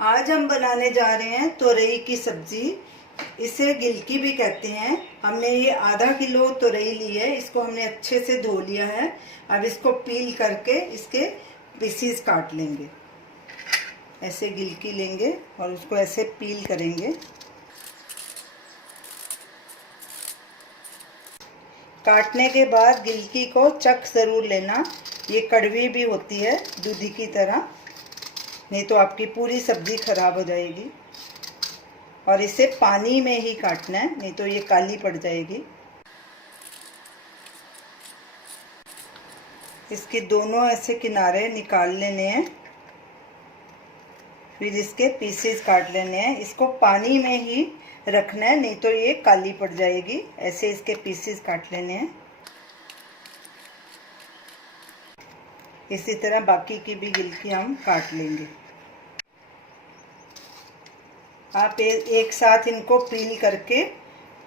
आज हम बनाने जा रहे हैं तोरई की सब्जी। इसे गिलकी भी कहते हैं। हमने ये आधा किलो तोरई ली है, इसको हमने अच्छे से धो लिया है। अब इसको पील करके इसके पीसीज काट लेंगे। ऐसे गिलकी लेंगे और उसको ऐसे पील करेंगे। काटने के बाद गिलकी को चख ज़रूर लेना, ये कड़वी भी होती है दूधी की तरह, नहीं तो आपकी पूरी सब्जी खराब हो जाएगी। और इसे पानी में ही काटना है, नहीं तो ये काली पड़ जाएगी। इसके दोनों ऐसे किनारे निकाल लेने हैं, फिर इसके पीसेस काट लेने हैं। इसको पानी में ही रखना है, नहीं तो ये काली पड़ जाएगी। ऐसे इसके पीसेस काट लेने हैं। इसी तरह बाकी की भी गिलकी हम काट लेंगे। आप एक साथ इनको पील करके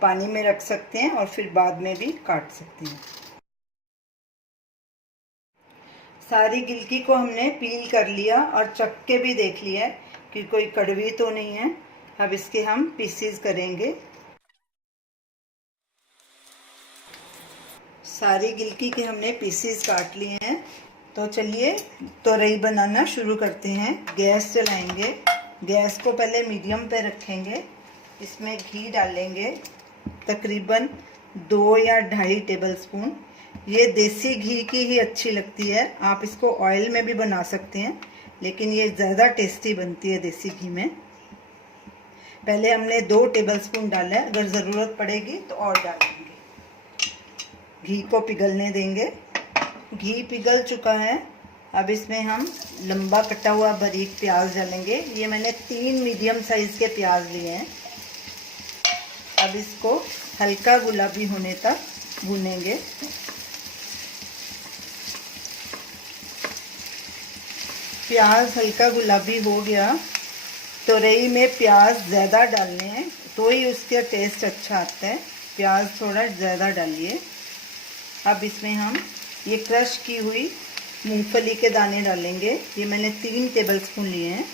पानी में रख सकते हैं और फिर बाद में भी काट सकते हैं। सारी गिलकी को हमने पील कर लिया और चख के भी देख लिया कि कोई कड़वी तो नहीं है। अब इसके हम पीसेस करेंगे। सारी गिलकी के हमने पीसेस काट लिए हैं। तो चलिए तोरई बनाना शुरू करते हैं। गैस जलाएंगे। गैस को पहले मीडियम पे रखेंगे। इसमें घी डालेंगे, तकरीबन 2 या 2.5 टेबलस्पून। ये देसी घी की ही अच्छी लगती है। आप इसको ऑयल में भी बना सकते हैं, लेकिन ये ज़्यादा टेस्टी बनती है देसी घी में। पहले हमने 2 टेबलस्पून डाला है, अगर ज़रूरत पड़ेगी तो और डालेंगे। घी को पिघलने देंगे। घी पिघल चुका है। अब इसमें हम लंबा कटा हुआ बारीक प्याज डालेंगे। ये मैंने 3 मीडियम साइज़ के प्याज लिए हैं। अब इसको हल्का गुलाबी होने तक भूनेंगे। प्याज हल्का गुलाबी हो गया। तोरई में प्याज ज़्यादा डालने हैं, तो ही उसका टेस्ट अच्छा आता है। प्याज थोड़ा ज़्यादा डालिए। अब इसमें हम ये क्रश की हुई मूंगफली के दाने डालेंगे। ये मैंने 3 टेबलस्पून लिए हैं।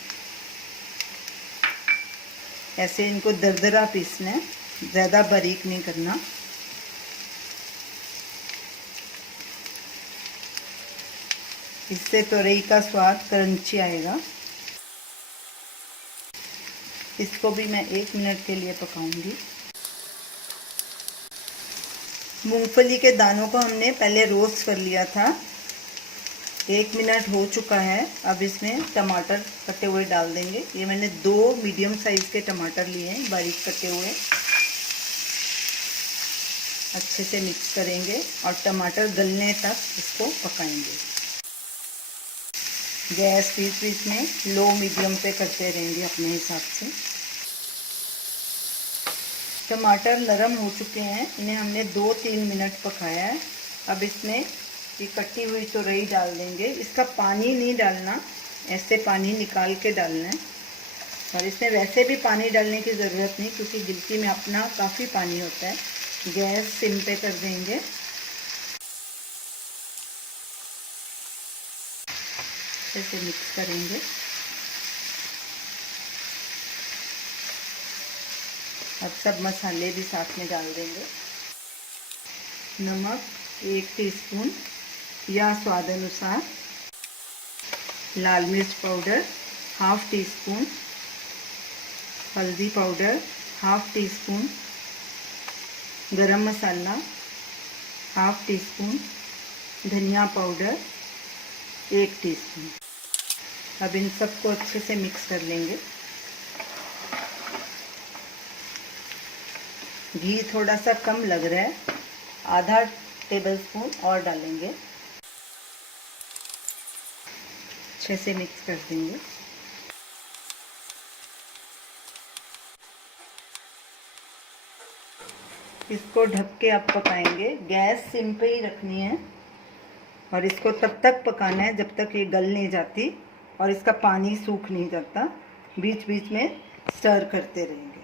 ऐसे इनको दरदरा पीसना है, ज़्यादा बारीक नहीं करना। इससे तोरई का स्वाद क्रंची आएगा। इसको भी मैं 1 मिनट के लिए पकाऊंगी। मूंगफली के दानों को हमने पहले रोस्ट कर लिया था। 1 मिनट हो चुका है। अब इसमें टमाटर कटे हुए डाल देंगे। ये मैंने 2 मीडियम साइज़ के टमाटर लिए हैं, बारीक कटे हुए। अच्छे से मिक्स करेंगे और टमाटर गलने तक इसको पकाएंगे। गैस बीच में लो मीडियम पे करते रहेंगे अपने हिसाब से। टमाटर नरम हो चुके हैं, इन्हें हमने 2-3 मिनट पकाया है। अब इसमें ये कटी हुई तोरई डाल देंगे। इसका पानी नहीं डालना, ऐसे पानी निकाल के डालना है। और इसमें वैसे भी पानी डालने की ज़रूरत नहीं, क्योंकि गिलकी में अपना काफ़ी पानी होता है। गैस सिम पे कर देंगे। ऐसे मिक्स करेंगे। अब सब मसाले भी साथ में डाल देंगे। नमक 1 टीस्पून या स्वाद अनुसार, लाल मिर्च पाउडर 1/2 टीस्पून, हल्दी पाउडर 1/2 टीस्पून, गरम मसाला 1/2 टीस्पून, धनिया पाउडर 1 टीस्पून। अब इन सबको अच्छे से मिक्स कर लेंगे। घी थोड़ा सा कम लग रहा है, आधा टेबलस्पून और डालेंगे। अच्छे से मिक्स कर देंगे। इसको ढक के आप पकाएंगे। गैस सिम पे ही रखनी है और इसको तब तक पकाना है जब तक ये गल नहीं जाती और इसका पानी सूख नहीं जाता। बीच बीच में स्टर करते रहेंगे।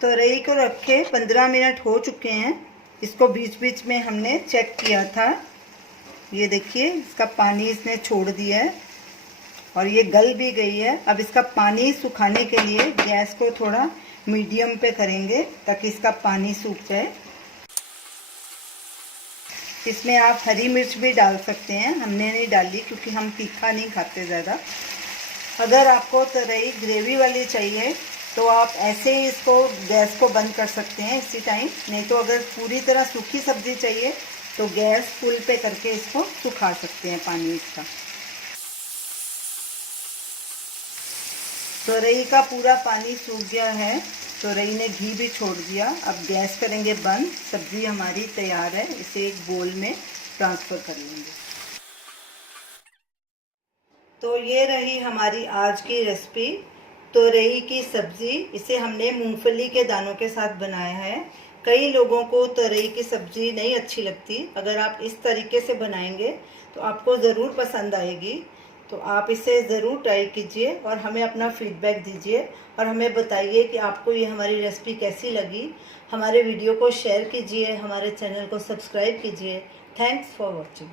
तोरई को रखे 15 मिनट हो चुके हैं। इसको बीच बीच में हमने चेक किया था। ये देखिए इसका पानी इसने छोड़ दिया है। और ये गल भी गई है। अब इसका पानी सुखाने के लिए गैस को थोड़ा मीडियम पे करेंगे ताकि इसका पानी सूख जाए। इसमें आप हरी मिर्च भी डाल सकते हैं, हमने नहीं डाली क्योंकि हम तीखा नहीं खाते ज़्यादा। अगर आपको तरई ग्रेवी वाली चाहिए तो आप ऐसे ही इसको गैस को बंद कर सकते हैं इसी टाइम। नहीं तो अगर पूरी तरह सूखी सब्जी चाहिए तो गैस फुल पे करके इसको सुखा सकते हैं पानी इसका। तोरई का पूरा पानी सूख गया है, तोरई ने घी भी छोड़ दिया। अब गैस करेंगे बंद। सब्जी हमारी तैयार है, इसे एक बोल में ट्रांसफ़र कर लेंगे। तो ये रही हमारी आज की रेसिपी, तोरई की सब्ज़ी। इसे हमने मूंगफली के दानों के साथ बनाया है। कई लोगों को तोरई की सब्ज़ी नहीं अच्छी लगती, अगर आप इस तरीके से बनाएंगे तो आपको ज़रूर पसंद आएगी। तो आप इसे ज़रूर ट्राई कीजिए और हमें अपना फीडबैक दीजिए और हमें बताइए कि आपको ये हमारी रेसिपी कैसी लगी। हमारे वीडियो को शेयर कीजिए, हमारे चैनल को सब्सक्राइब कीजिए। Thanks for watching.